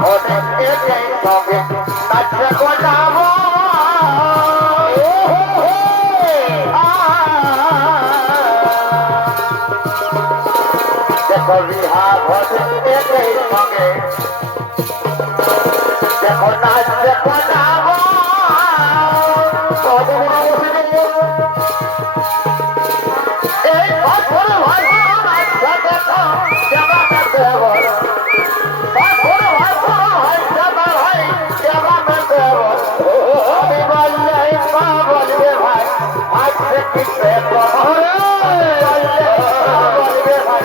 ঘটে এটাই সঙ্গে কাছে গোটাবো দেখো বিহা ঘটে এটাই সঙ্গে দেখো নাচ দেখো যাবো এই বছর ভাই দেখো জবাবে দেব বছর ভাই ভাই জবাবে দেব আমি বললে বলবে ভাই আজ থেকে বলবে ভাই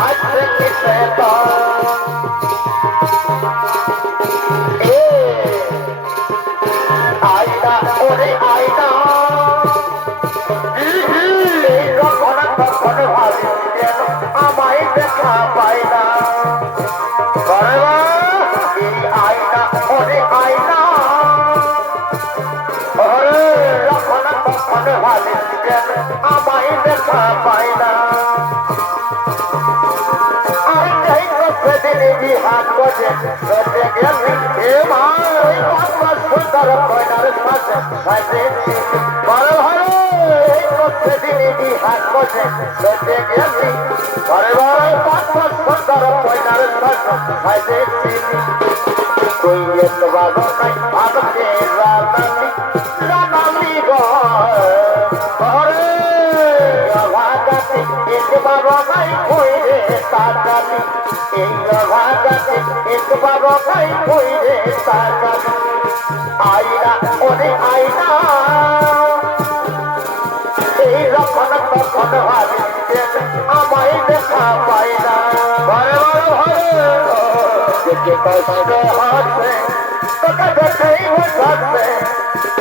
আজ থেকে আইনা ওরে আইনা কখন কখন ভাবি যেন আমায় দেখা পাই না আইনা ওরে আইনা কখন কখন ভাবি যেন আমায় দেখা পাই না হাত করে গেলি হে মা সুন্দর কয়নার সাথে বড় ভালো দিদি হাত করে গেলি ঘরে বড় সুন্দর কয়নার সাথে তুই এত বাবা নাই ভাবছে রানালি রানালি ঘরে ভাগাতে এক বাবা নাই কইরে তাকালি এই ভাগাতে এক বাবা নাই কইরে তাকালি আইনা ওরে আইনা এই রকম তখন ভাবি আমায় দেখা পাই না ঘরে বড় ঘরে দেখে কষ্ট হচ্ছে তোকে দেখেই বোঝাচ্ছে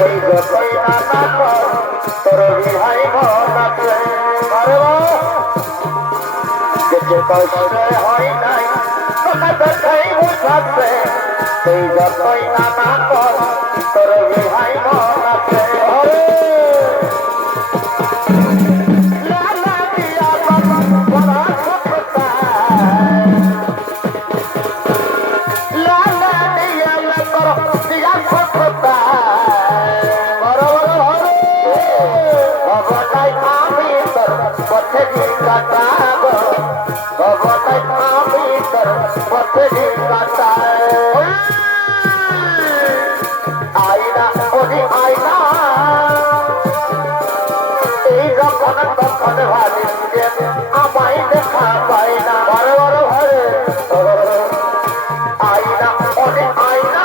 এই যতই নানা কর তোর বিহাই মন আছে ঘরে দেখে কষ্ট হয় নাই তোকে দেখেই বোঝাচ্ছে এই যতই নানা কর তোর বিহাই মন আছে ঘরে আইনা ওরে আইনা এই রকম তখন ভাবি আমায় দেখা পাই না বড় বড় ঘরে আইনা ওরে আইনা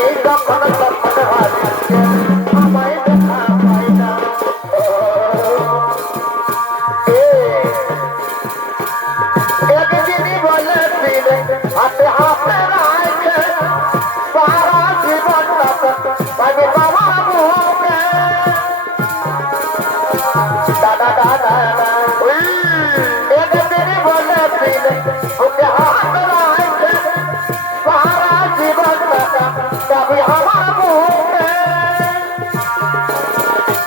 এই রকম তখন ভাবি আমায় দেখা পাই না একদিনই বলেছিলে হাতে হাতে রাখে সারা জীবনটা পাবে বাবা বুকে দাদা দাদা একদিনই বলেছিলে ওকে হাতে রাখে সারা জীবনটা পাবে আমার বুকে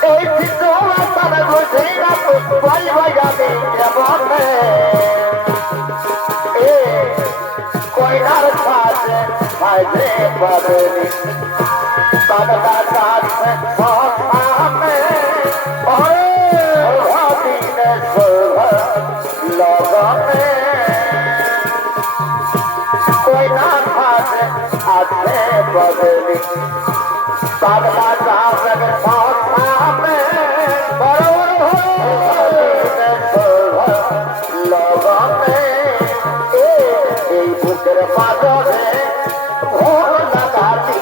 এই চিত্র তারা বুঝেই না ভাই ভাই যাবে বলে কয়নার সাথে ভাইলে পাবেনি দাদা সাথে সামনে ভাবিনে লগনে কয়নার সাথে আসলে পাবেনি দাদা সাথে সামনে বড় লগনে এই বুকের পাজরে ভোর লাগালি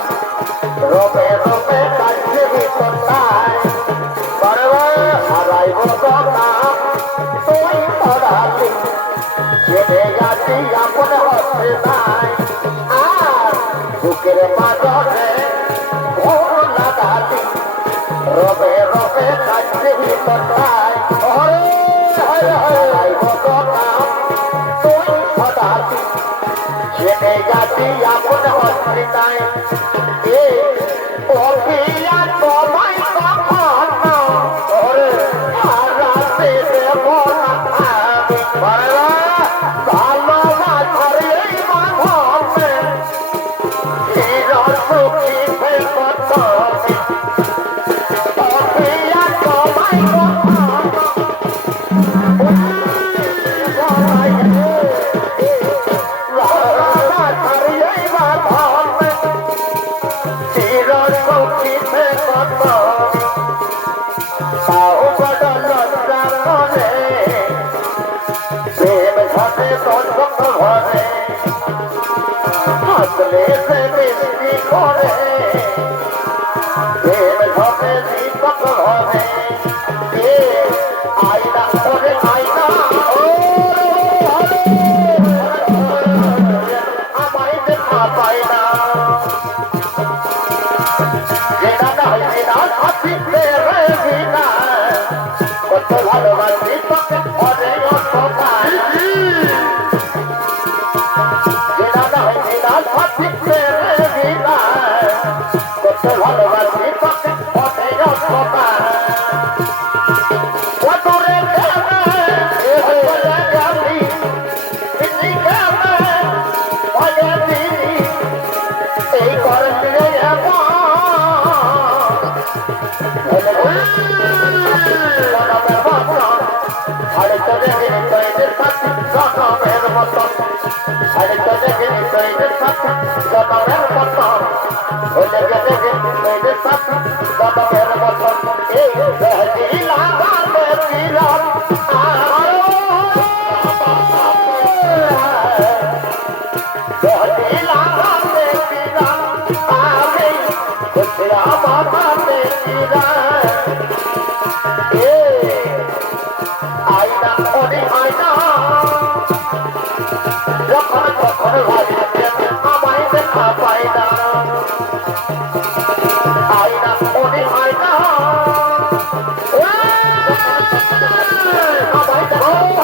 রবে রবে কাছে ভিতরটায় হারাইব না তুই পড়ালি ছেড়ে গাছি আপন হচ্ছে নাই আর বুকের পাজরে ভোর লাগালি রবে রবে কাছে ভিতরটায় হারাইব না তুই পড়ালি ছেড়ে গাছি আপন হচ্ছে নাই তোমায় কখন হারাতে দেব না ভালোবাসার ঘটে দর্শক ঘরে হাসলে সে বৃষ্টি করে প্রেম ঘটে দীপক ঘরে কে আইনা করে আইনা আমায় দেখা পায় না যেটা না হয় না সাথী প্রেমে বিনা কত ভালোবাসি তোকে ঘরে অসহায় যেটা না হয় না সাথী প্রেমে বিনা কত ভালোবাসি তোকে ঘরে অসহায় কতরে প্রেমে বলে গেলি দিদি কেমে বলে দিদি এই করলে আইনা ওরে আইনা যখন তখন ভাবি আমায় দেখা পায় না আইনা ওরে আইনা আমায় দেখা